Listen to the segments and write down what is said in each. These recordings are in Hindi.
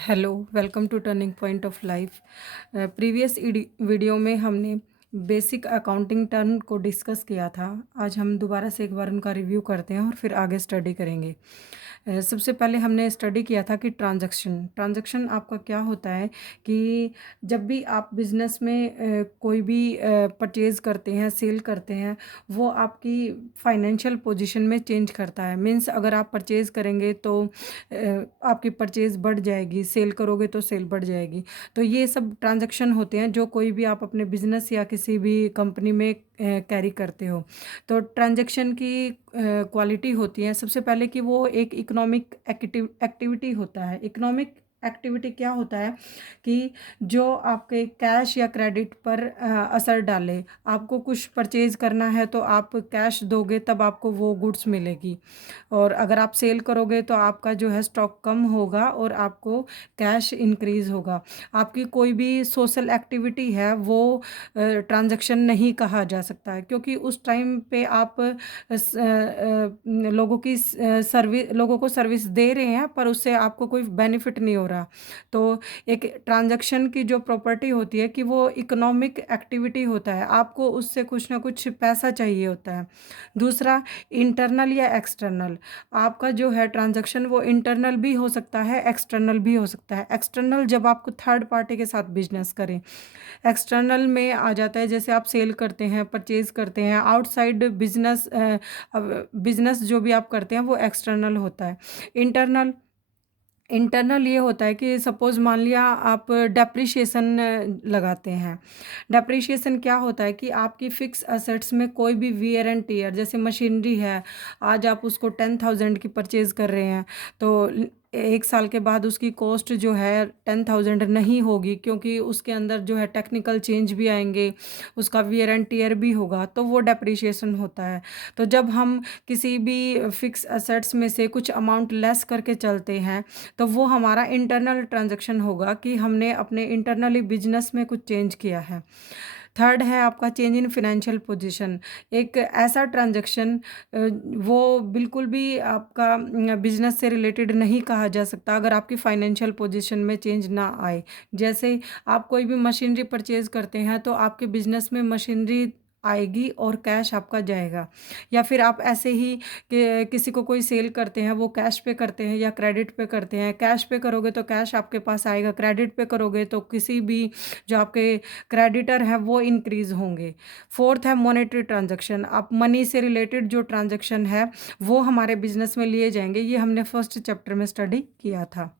Hello, welcome to turning point of life. Previous video में हमने बेसिक अकाउंटिंग टर्म को डिस्कस किया था। आज हम दोबारा से एक बार उनका रिव्यू करते हैं और फिर आगे स्टडी करेंगे। सबसे पहले हमने स्टडी किया था कि ट्रांजैक्शन ट्रांजैक्शन आपका क्या होता है कि जब भी आप बिजनेस में कोई भी परचेज़ करते हैं, सेल करते हैं, वो आपकी फाइनेंशियल पोजीशन में चेंज करता है। मीन्स अगर आप परचेज़ करेंगे तो आपकी परचेज़ बढ़ जाएगी, सेल करोगे तो सेल बढ़ जाएगी। तो ये सब ट्रांजैक्शन होते हैं जो कोई भी आप अपने बिजनेस या किसी भी कंपनी में कैरी करते हो। तो ट्रांजैक्शन की क्वालिटी होती है सबसे पहले कि वो एक इकोनॉमिक एक्टिविटी होता है। इकोनॉमिक एक्टिविटी क्या होता है कि जो आपके कैश या क्रेडिट पर असर डाले। आपको कुछ परचेज करना है तो आप कैश दोगे तब आपको वो गुड्स मिलेगी, और अगर आप सेल करोगे तो आपका जो है स्टॉक कम होगा और आपको कैश इंक्रीज होगा। आपकी कोई भी सोशल एक्टिविटी है वो ट्रांजैक्शन नहीं कहा जा सकता है, क्योंकि उस टाइम पे आप लोगों को सर्विस दे रहे हैं पर उससे आपको कोई बेनिफिट नहीं हो रहा। तो एक ट्रांजैक्शन की जो प्रॉपर्टी होती है कि वो इकोनॉमिक एक्टिविटी होता है, आपको उससे कुछ ना कुछ पैसा चाहिए होता है। दूसरा, इंटरनल या एक्सटर्नल। आपका जो है ट्रांजैक्शन वो इंटरनल भी हो सकता है, एक्सटर्नल भी हो सकता है। एक्सटर्नल जब आपको थर्ड पार्टी के साथ बिजनेस करें। एक्सटर्नल में आ जाता है जैसे आप सेल करते हैं, परचेज करते हैं आउटसाइड बिजनेस। बिजनेस जो भी आप करते हैं वो एक्सटर्नल होता है। इंटरनल इंटरनल ये होता है कि सपोज़ मान लिया आप डेप्रिशिएशन लगाते हैं। डेप्रिशिएशन क्या होता है कि आपकी फ़िक्स असेट्स में कोई भी वियर एंड टियर, जैसे मशीनरी है, आज आप उसको 10,000 की परचेज़ कर रहे हैं, तो 1 साल के बाद उसकी कॉस्ट जो है 10,000 नहीं होगी, क्योंकि उसके अंदर जो है टेक्निकल चेंज भी आएँगे, उसका वियर एंड टियर भी होगा, तो वो डेप्रिशिएशन होता है। तो जब हम किसी भी फ़िक्स असेट्स में से कुछ अमाउंट लेस करके चलते हैं, तो वो हमारा इंटरनल ट्रांजैक्शन होगा कि हमने अपने इंटरनली बिजनेस में कुछ चेंज किया है। थर्ड है आपका चेंज इन फिनेंशियल पोजीशन। एक ऐसा ट्रांजैक्शन वो बिल्कुल भी आपका बिजनेस से रिलेटेड नहीं कहा जा सकता अगर आपकी फाइनेंशियल पोजीशन में चेंज ना आए। जैसे आप कोई भी मशीनरी परचेज करते हैं तो आपके बिजनेस में मशीनरी आएगी और कैश आपका जाएगा। या फिर आप ऐसे ही किसी को कोई सेल करते हैं, वो कैश पे करते हैं या क्रेडिट पे करते हैं। कैश पे करोगे तो कैश आपके पास आएगा, क्रेडिट पे करोगे तो किसी भी जो आपके क्रेडिटर हैं वो इंक्रीज होंगे। फोर्थ है मॉनेटरी ट्रांजैक्शन। आप मनी से रिलेटेड जो ट्रांजैक्शन है वो हमारे बिजनेस में लिए जाएंगे, ये हमने फर्स्ट चैप्टर में स्टडी किया था।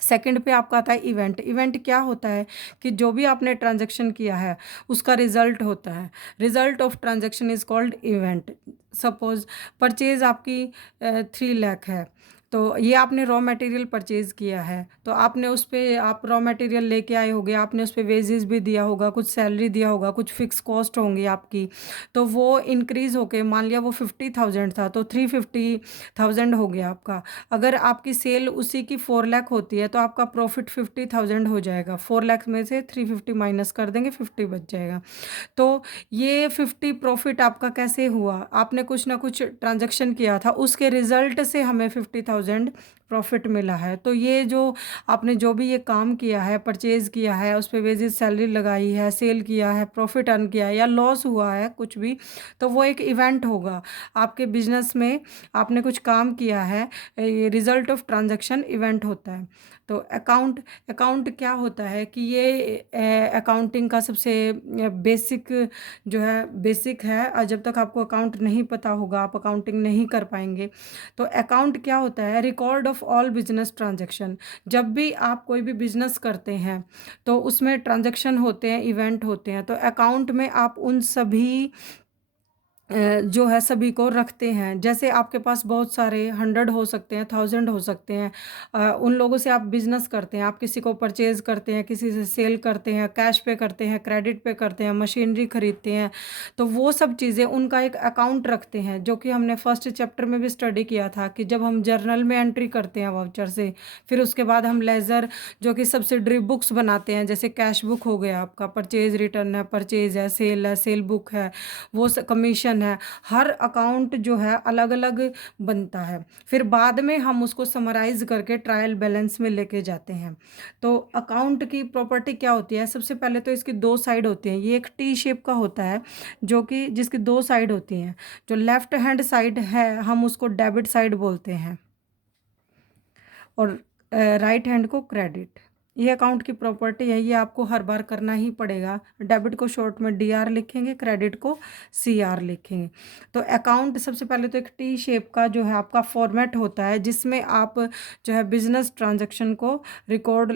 सेकंड पे आपका आता है इवेंट। इवेंट क्या होता है कि जो भी आपने ट्रांजैक्शन किया है उसका रिजल्ट होता है। Result of transaction is called event. Suppose purchase आपकी 3 लाख है, तो ये आपने रॉ मटेरियल परचेज़ किया है, तो आपने उस पे आप रॉ मटेरियल लेके आए होगे, आपने उस पे वेजेस भी दिया होगा, कुछ सैलरी दिया होगा, कुछ फिक्स कॉस्ट होंगी आपकी। तो वो इंक्रीज़ होके मान लिया वो 50,000 था तो 350,000 हो गया आपका। अगर आपकी सेल उसी की 4 लाख होती है तो आपका प्रॉफिट 50,000 हो जाएगा। 4 लाख में से 350 माइनस कर देंगे, 50 बच जाएगा। तो ये 50 प्रॉफिट आपका कैसे हुआ? आपने कुछ ना कुछ ट्रांजैक्शन किया था, उसके रिजल्ट से हमें 50,000 प्रॉफिट मिला है। तो ये जो आपने जो भी ये काम किया है, परचेज किया है, उस पे वेजेस सैलरी लगाई है, सेल किया है, प्रॉफिट अर्न किया है या लॉस हुआ है कुछ भी, तो वो एक इवेंट होगा आपके बिजनेस में। आपने कुछ काम किया है, ये रिजल्ट ऑफ ट्रांजैक्शन इवेंट होता है। तो अकाउंट अकाउंट क्या होता है कि ये अकाउंटिंग का सबसे बेसिक जो है बेसिक है, और जब तक आपको अकाउंट नहीं पता होगा आप अकाउंटिंग नहीं कर पाएंगे। तो अकाउंट क्या होता है? Record of all business transaction. जब भी आप कोई भी बिजनेस करते हैं तो उसमें ट्रांजैक्शन होते हैं, इवेंट होते हैं, तो अकाउंट में आप उन सभी जो है सभी को रखते हैं। जैसे आपके पास बहुत सारे 100 हो सकते हैं, 1000 हो सकते हैं। उन लोगों से आप बिज़नेस करते हैं, आप किसी को परचेज़ करते हैं, किसी से सेल करते हैं, कैश पे करते हैं, क्रेडिट पे करते हैं, मशीनरी खरीदते हैं। तो वो सब चीज़ें उनका एक अकाउंट रखते हैं, जो कि हमने फर्स्ट चैप्टर में भी स्टडी किया था कि जब हम जर्नल में एंट्री करते हैं वाउचर से, फिर उसके बाद हम लेज़र जो कि सब्सिडरी बुक्स बनाते हैं, जैसे कैश बुक हो गया आपका, परचेज़ रिटर्न है, परचेज़ है, सेल बुक है, वो कमीशन सेक्शन है, हर अकाउंट जो है अलग-अलग बनता है। फिर बाद में हम उसको समराइज़ करके ट्रायल बैलेंस में लेके जाते हैं। तो अकाउंट की प्रॉपर्टी क्या होती है? सबसे पहले तो इसकी 2 साइड होती हैं। ये एक टी शेप का होता है, जो कि जिसकी 2 साइड होती हैं। जो लेफ्ट हैंड साइड है, हम उसको डेबिट साइड बोलते हैं, और राइट हैंड को क्रेडिट। ये अकाउंट की प्रॉपर्टी है, ये आपको हर बार करना ही पड़ेगा। डेबिट को शॉर्ट में डीआर लिखेंगे, क्रेडिट को सीआर लिखेंगे। तो अकाउंट सबसे पहले तो एक टी शेप का जो है आपका फॉर्मेट होता है, जिसमें आप जो है बिजनेस ट्रांजैक्शन को रिकॉर्ड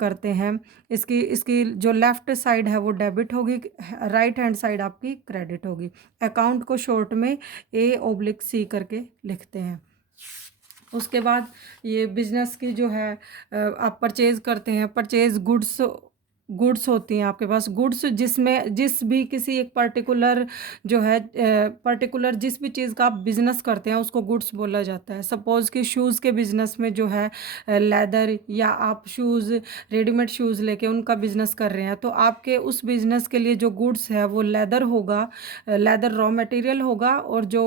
करते हैं। इसकी इसकी जो लेफ्ट साइड है वो डेबिट होगी, राइट हैंड साइड आपकी क्रेडिट होगी। अकाउंट को शॉर्ट में A/C करके लिखते हैं। उसके बाद ये बिजनेस की जो है आप परचेज करते हैं, परचेज गुड्स, गुड्स होती हैं आपके पास, गुड्स जिसमें जिस भी किसी एक पर्टिकुलर जो है पर्टिकुलर जिस भी चीज़ का आप बिजनेस करते हैं उसको गुड्स बोला जाता है। सपोज़ कि शूज़ के बिजनेस में जो है लेदर, या आप शूज़ रेडीमेड शूज़ लेके उनका बिजनेस कर रहे हैं, तो आपके उस बिजनेस के लिए जो गुड्स है वो लेदर होगा, लेदर रॉ मटेरियल होगा, और जो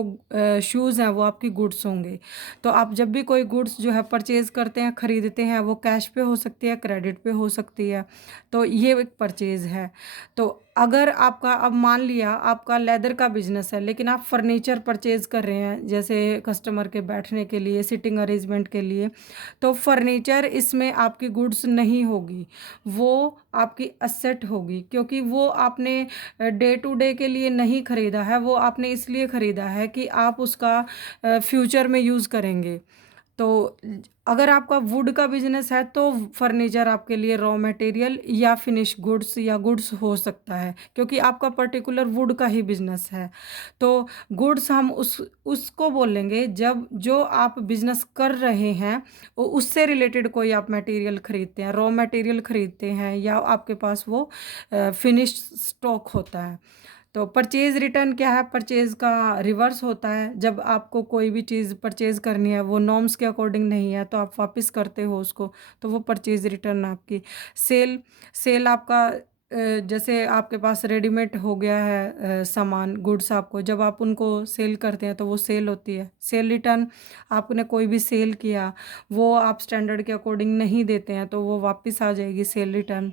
शूज़ हैं वो आपकी गुड्स होंगे। तो आप जब भी कोई गुड्स जो है परचेज़ करते हैं, ख़रीदते हैं, वो कैश पे हो सकती है, क्रेडिट पे हो सकती है। तो ये एक परचेज़ है। तो अगर आपका, अब मान लिया आपका लेदर का बिज़नेस है, लेकिन आप फर्नीचर परचेज़ कर रहे हैं, जैसे कस्टमर के बैठने के लिए, सिटिंग अरेंजमेंट के लिए, तो फर्नीचर इसमें आपकी गुड्स नहीं होगी, वो आपकी एसेट होगी, क्योंकि वो आपने डे टू डे के लिए नहीं खरीदा है, वो आपने इसलिए खरीदा है कि आप उसका फ्यूचर में यूज़ करेंगे। तो अगर आपका वुड का बिजनेस है, तो फर्नीचर आपके लिए रॉ मटेरियल या फिनिश गुड्स या गुड्स हो सकता है, क्योंकि आपका पर्टिकुलर वुड का ही बिजनेस है। तो गुड्स हम उसको बोलेंगे जब जो आप बिजनेस कर रहे हैं उससे रिलेटेड कोई आप मटेरियल खरीदते हैं, रॉ मटेरियल खरीदते हैं, या आपके पास वो फिनिश स्टॉक होता है। तो परचेज़ रिटर्न क्या है? परचेज़ का रिवर्स होता है। जब आपको कोई भी चीज़ परचेज़ करनी है, वो नॉर्म्स के अकॉर्डिंग नहीं है, तो आप वापस करते हो उसको, तो वो परचेज़ रिटर्न आपकी। सेल, सेल आपका जैसे आपके पास रेडीमेड हो गया है सामान, गुड्स, आपको जब आप उनको सेल करते हैं तो वो सेल होती है। सेल रिटर्न, आपने कोई भी सेल किया, वो आप स्टैंडर्ड के अकॉर्डिंग नहीं देते हैं, तो वो वापस आ जाएगी सेल रिटर्न।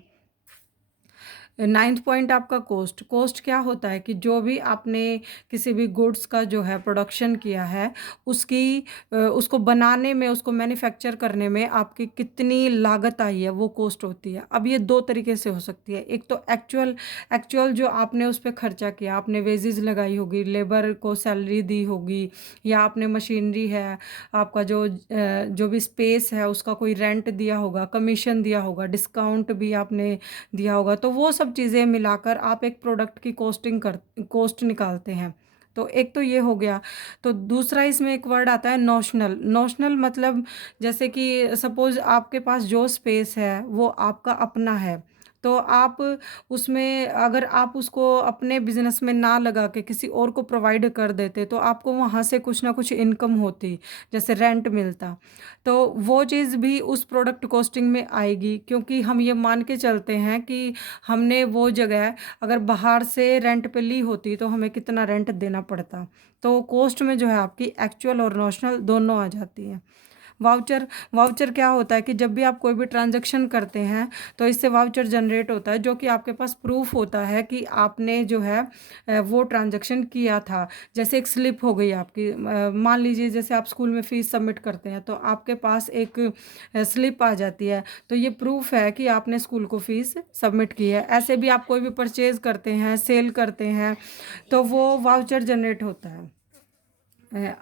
9th पॉइंट आपका कॉस्ट। कॉस्ट क्या होता है कि जो भी आपने किसी भी गुड्स का जो है प्रोडक्शन किया है, उसकी उसको बनाने में, उसको मैन्युफैक्चर करने में आपकी कितनी लागत आई है, वो कॉस्ट होती है। अब ये 2 तरीके से हो सकती है। एक तो एक्चुअल एक्चुअल जो आपने उस पे खर्चा किया, आपने वेजेस लगाई होगी, लेबर को सैलरी दी होगी, या आपने मशीनरी है, आपका जो भी स्पेस है उसका कोई रेंट दिया होगा, कमीशन दिया होगा, डिस्काउंट भी आपने दिया होगा, तो वो सब चीज़ें मिलाकर आप एक प्रोडक्ट की कॉस्ट निकालते हैं। तो एक तो ये हो गया। तो दूसरा इसमें एक वर्ड आता है नॉशनल। नॉशनल मतलब, जैसे कि सपोज़ आपके पास जो स्पेस है वो आपका अपना है, तो आप उसमें अगर आप उसको अपने बिज़नेस में ना लगा के किसी और को प्रोवाइड कर देते, तो आपको वहाँ से कुछ ना कुछ इनकम होती, जैसे रेंट मिलता। तो वो चीज़ भी उस प्रोडक्ट कॉस्टिंग में आएगी, क्योंकि हम ये मान के चलते हैं कि हमने वो जगह अगर बाहर से रेंट पे ली होती तो हमें कितना रेंट देना पड़ता। तो कॉस्ट में जो है आपकी एक्चुअल और नॉशनल दोनों आ जाती हैं। वाउचर, वाउचर क्या होता है कि जब भी आप कोई भी ट्रांजैक्शन करते हैं, तो इससे वाउचर जनरेट होता है, जो कि आपके पास प्रूफ होता है कि आपने जो है वो ट्रांजैक्शन किया था। जैसे एक स्लिप हो गई आपकी, मान लीजिए जैसे आप स्कूल में फ़ीस सबमिट करते हैं, तो आपके पास एक स्लिप आ जाती है, तो ये प्रूफ है कि आपने स्कूल को फ़ीस सबमिट की है। ऐसे भी आप कोई भी परचेज़ करते हैं, सेल करते हैं, तो वो वाउचर जनरेट होता है।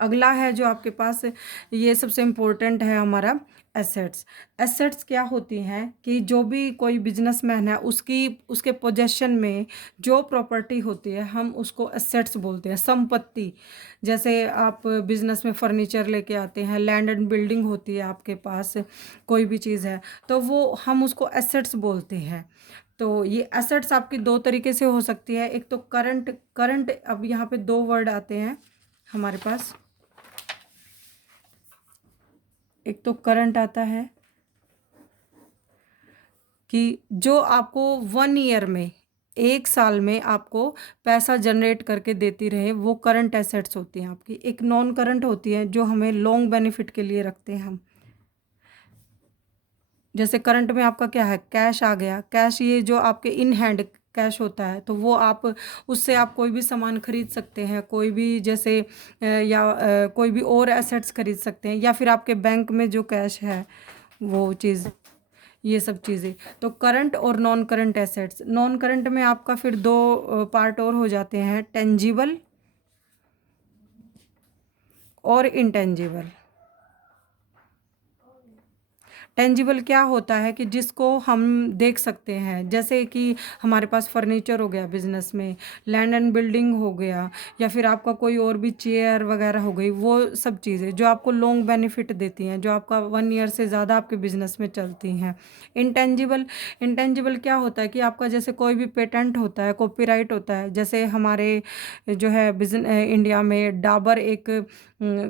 अगला है जो आपके पास, ये सबसे इम्पोर्टेंट है हमारा, एसेट्स। एसेट्स क्या होती हैं कि जो भी कोई बिजनेसमैन है उसकी उसके पोजेशन में जो प्रॉपर्टी होती है, हम उसको एसेट्स बोलते हैं, संपत्ति। जैसे आप बिजनेस में फर्नीचर लेके आते हैं, लैंड एंड बिल्डिंग होती है आपके पास, कोई भी चीज़ है, तो वो हम उसको एसेट्स बोलते हैं। तो ये एसेट्स आपकी 2 तरीके से हो सकती है। एक तो करंट, करंट, अब यहाँ पे 2 वर्ड आते हैं हमारे पास। एक तो करंट आता है कि जो आपको 1 ईयर में 1 साल में आपको पैसा जनरेट करके देती रहे, वो करंट एसेट्स होती हैं आपकी। एक नॉन करंट होती है जो हमें लॉन्ग बेनिफिट के लिए रखते हैं हम। जैसे करंट में आपका क्या है, कैश आ गया, कैश ये जो आपके इन हैंड कैश होता है, तो वो आप उससे आप कोई भी सामान खरीद सकते हैं, कोई भी जैसे कोई भी और एसेट्स खरीद सकते हैं, या फिर आपके बैंक में जो कैश है वो चीज़, ये सब चीज़ें। तो करंट और non current assets, non current में आपका फिर दो पार्ट और हो जाते हैं, टेंजिबल और इंटेंजिबल। टेंजिबल क्या होता है कि जिसको हम देख सकते हैं, जैसे कि हमारे पास फर्नीचर हो गया बिजनेस में, लैंड एंड बिल्डिंग हो गया, या फिर आपका कोई और भी चेयर वगैरह हो गई, वो सब चीज़ें जो आपको लॉन्ग बेनिफिट देती हैं, जो आपका 1 ईयर से ज़्यादा आपके बिजनेस में चलती हैं। इंटेंजिबल, इंटेंजिबल क्या होता है कि आपका जैसे कोई भी पेटेंट होता है, कॉपीराइट होता है, जैसे हमारे जो है इंडिया में डाबर एक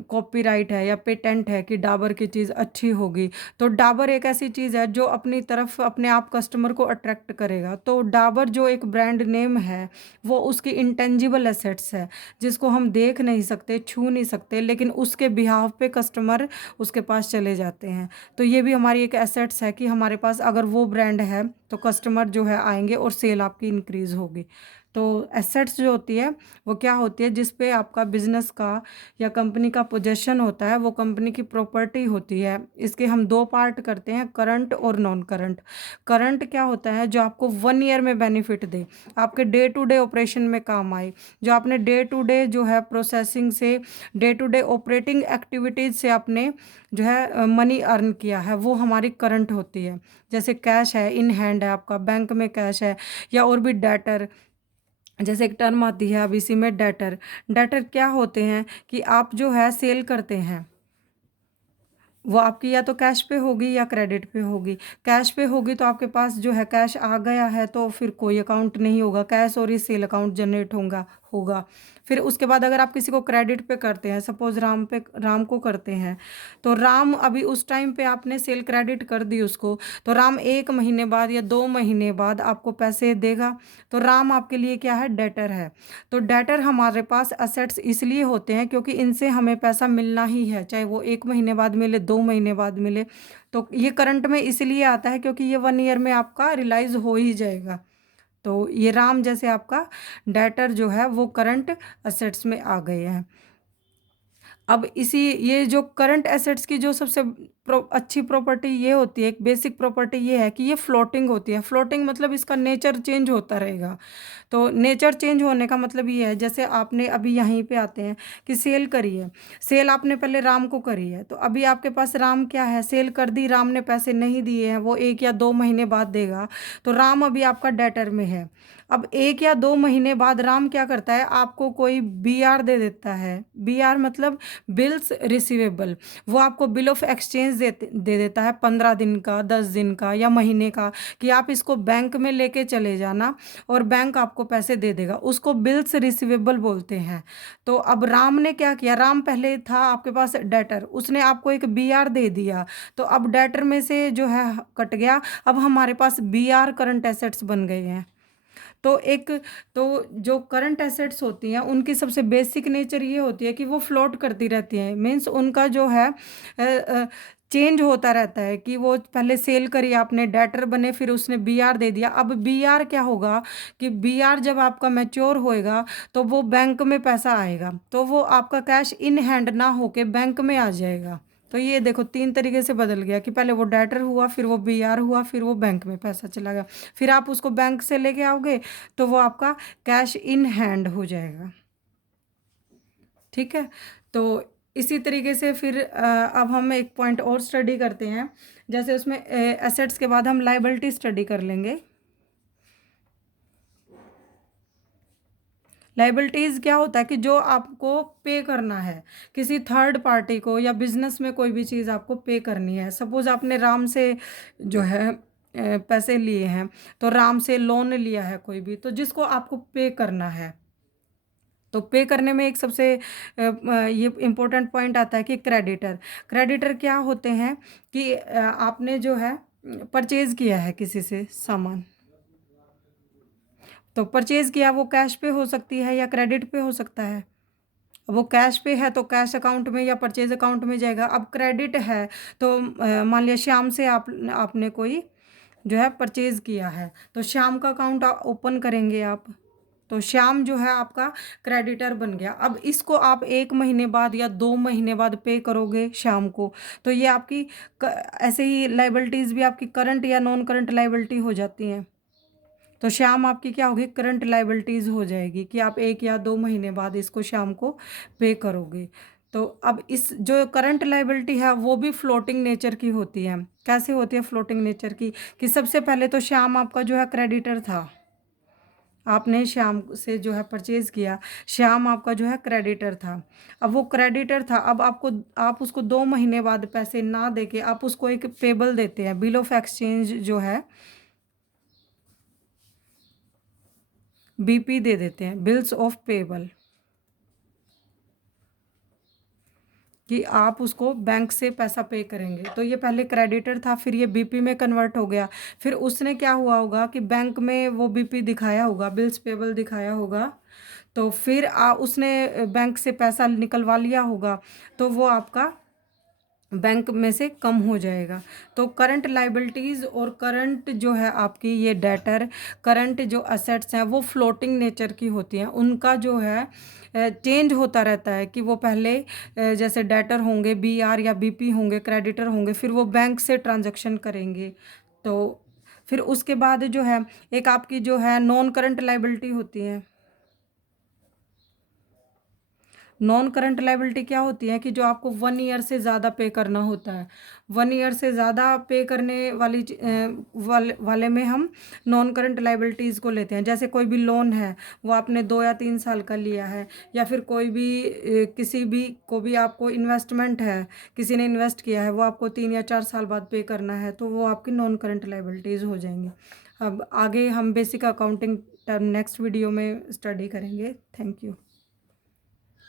कॉपीराइट है या पेटेंट है कि डाबर की चीज़ अच्छी होगी। तो डाबर एक ऐसी चीज़ है जो अपनी तरफ अपने आप कस्टमर को अट्रैक्ट करेगा। तो डाबर जो एक ब्रांड नेम है, वो उसकी इंटेंजिबल एसेट्स है, जिसको हम देख नहीं सकते, छू नहीं सकते, लेकिन उसके बिहाफ पे कस्टमर उसके पास चले जाते हैं। तो ये भी हमारी एक एसेट्स है कि हमारे पास अगर वो ब्रांड है तो कस्टमर जो है आएंगे और सेल आपकी इंक्रीज होगी। तो एसेट्स जो होती है वो क्या होती है, जिस पे आपका बिजनेस का या कंपनी का पोजेशन होता है, वो कंपनी की प्रॉपर्टी होती है। इसके हम दो पार्ट करते हैं, करंट और नॉन करंट। करंट क्या होता है, जो आपको 1 ईयर में बेनिफिट दे, आपके डे टू डे ऑपरेशन में काम आए, जो आपने डे टू डे जो है प्रोसेसिंग से, day to day operating activities से आपने जो है मनी अर्न किया है, वो हमारी करंट होती है। जैसे कैश है, इन हैंड है, आपका बैंक में कैश है, या और भी डेटर, जैसे एक टर्म आती है अब इसी में, डेटर। डेटर क्या होते हैं कि आप जो है सेल करते हैं, वो आपकी या तो कैश पे होगी या क्रेडिट पे होगी। कैश पे होगी तो आपके पास जो है कैश आ गया है, तो फिर कोई अकाउंट नहीं होगा, कैश और ही सेल अकाउंट जनरेट होगा। फिर उसके बाद अगर आप किसी को क्रेडिट पे करते हैं, सपोज राम को करते हैं, तो राम अभी उस टाइम पे आपने सेल क्रेडिट कर दी उसको, तो राम 1 महीने बाद या 2 महीने बाद आपको पैसे देगा। तो राम आपके लिए क्या है, डेटर है। तो डेटर हमारे पास असेट्स इसलिए होते हैं क्योंकि इनसे हमें पैसा मिलना ही है, चाहे वो 1 महीने बाद मिले, 2 महीने बाद मिले। तो ये करंट में इसलिए आता है क्योंकि ये 1 ईयर में आपका रिलाइज हो ही जाएगा। तो ये राम जैसे आपका डेटर जो है वो करंट असेट्स में आ गए हैं। अब इसी ये जो करंट एसेट्स की जो सबसे अच्छी प्रॉपर्टी ये होती है, एक बेसिक प्रॉपर्टी ये है कि ये फ्लोटिंग होती है। फ्लोटिंग मतलब इसका नेचर चेंज होता रहेगा। तो नेचर चेंज होने का मतलब ये है, जैसे आपने अभी यहीं पे आते हैं कि सेल करी है, सेल आपने पहले राम को करी है, तो अभी आपके पास राम क्या है, सेल कर दी, राम ने पैसे नहीं दिए हैं, वो 1 या 2 महीने बाद देगा। तो राम अभी आपका डेटर में है। अब 1 या 2 महीने बाद राम क्या करता है, आपको कोई बीआर दे देता है। बीआर मतलब बिल्स रिसीवेबल। वो आपको बिल ऑफ एक्सचेंज दे देता है, 15 दिन का, 10 दिन का या महीने का, कि आप इसको बैंक में लेके चले जाना और बैंक आपको पैसे दे देगा। उसको बिल्स रिसीवेबल बोलते हैं। तो अब राम ने क्या किया, राम पहले था आपके पास डेटर, उसने आपको एक बीआर दे दिया, तो अब डेटर में से जो है कट गया, अब हमारे पास बीआर करंट एसेट्स बन गए हैं। तो एक, तो जो करंट एसेट्स होती हैं उनकी सबसे बेसिक नेचर ये होती है कि वो फ्लोट करती रहती हैं, मीन्स उनका जो है चेंज होता रहता है, कि वो पहले सेल करी आपने, डेटर बने, फिर उसने बीआर दे दिया। अब बीआर क्या होगा कि बीआर जब आपका मैच्योर होएगा तो वो बैंक में पैसा आएगा, तो वो आपका कैश इन हैंड ना होके बैंक में आ जाएगा। तो ये देखो 3 तरीके से बदल गया, कि पहले वो डेटर हुआ, फिर वो बीआर हुआ, फिर वो बैंक में पैसा चला गया। फिर आप उसको बैंक से लेके आओगे तो वो आपका कैश इन हैंड हो जाएगा। ठीक है। तो इसी तरीके से फिर अब हम एक पॉइंट और स्टडी करते हैं, जैसे उसमें एसेट्स के बाद हम लाइबिलिटी स्टडी कर लेंगे। लाइबिलिटीज क्या होता है कि जो आपको पे करना है किसी थर्ड पार्टी को, या बिजनेस में कोई भी चीज़ आपको पे करनी है। सपोज आपने राम से जो है पैसे लिए हैं, तो राम से लोन लिया है कोई भी, तो जिसको आपको पे करना है, तो पे करने में एक सबसे ये इम्पोर्टेंट पॉइंट आता है कि क्रेडिटर। क्रेडिटर क्या होते हैं कि आपने जो है परचेज किया है किसी से सामान, तो परचेज़ किया वो कैश पे हो सकती है या क्रेडिट पे हो सकता है। वो कैश पे है तो कैश अकाउंट में या परचेज़ अकाउंट में जाएगा। अब क्रेडिट है तो मान लिया शाम से आपने कोई जो है परचेज़ किया है, तो शाम का अकाउंट ओपन करेंगे आप। तो श्याम जो है आपका क्रेडिटर बन गया। अब इसको आप 1 महीने बाद या 2 महीने बाद पे करोगे श्याम को, तो ये आपकी क ऐसे ही लायबिलिटीज़ भी आपकी करंट या नॉन करंट लायबिलिटी हो जाती हैं। तो श्याम आपकी क्या होगी, करंट लायबिलिटीज़ हो जाएगी कि आप 1 या 2 महीने बाद इसको श्याम को पे करोगे। तो अब इस जो करंट लायबिलिटी है वो भी फ्लोटिंग नेचर की होती है। कैसे होती है फ्लोटिंग नेचर की? कि सबसे पहले तो श्याम आपका जो है क्रेडिटर था। आपने श्याम से जो है परचेज़ किया, श्याम आपका जो है क्रेडिटर था। अब वो क्रेडिटर था, अब आप उसको 2 महीने बाद पैसे ना देके आप उसको एक पेबल देते हैं, बिल ऑफ एक्सचेंज जो है बीपी दे देते हैं, बिल्स ऑफ पेबल, कि आप उसको बैंक से पैसा पे करेंगे। तो ये पहले क्रेडिटर था, फिर ये बीपी में कन्वर्ट हो गया। फिर उसने क्या हुआ होगा कि बैंक में वो बीपी दिखाया होगा, बिल्स पेबल दिखाया होगा, तो फिर उसने बैंक से पैसा निकलवा लिया होगा, तो वो आपका बैंक में से कम हो जाएगा। तो करंट लायबिलिटीज़ और करंट जो है आपकी ये डेटर, करंट जो असेट्स हैं वो फ्लोटिंग नेचर की होती हैं। उनका जो है चेंज होता रहता है कि वो पहले जैसे डेटर होंगे, बीआर या बीपी होंगे, क्रेडिटर होंगे, फिर वो बैंक से ट्रांजैक्शन करेंगे। तो फिर उसके बाद जो है एक आपकी जो है नॉन करंट लायबिलिटी होती है। नॉन करंट लायबिलिटी क्या होती है कि जो आपको 1 ईयर से ज़्यादा पे करना होता है। 1 ईयर से ज़्यादा पे करने वाले में हम नॉन करंट लायबिलिटीज़ को लेते हैं। जैसे कोई भी लोन है, वो आपने 2 या 3 साल का लिया है, या फिर कोई भी किसी भी को भी आपको इन्वेस्टमेंट है, किसी ने इन्वेस्ट किया है, वो आपको 3 या 4 साल बाद पे करना है, तो वो आपकी नॉन करंट लायबिलिटीज़ हो जाएँगी। अब आगे हम basic accounting term next video में स्टडी करेंगे। Thank you.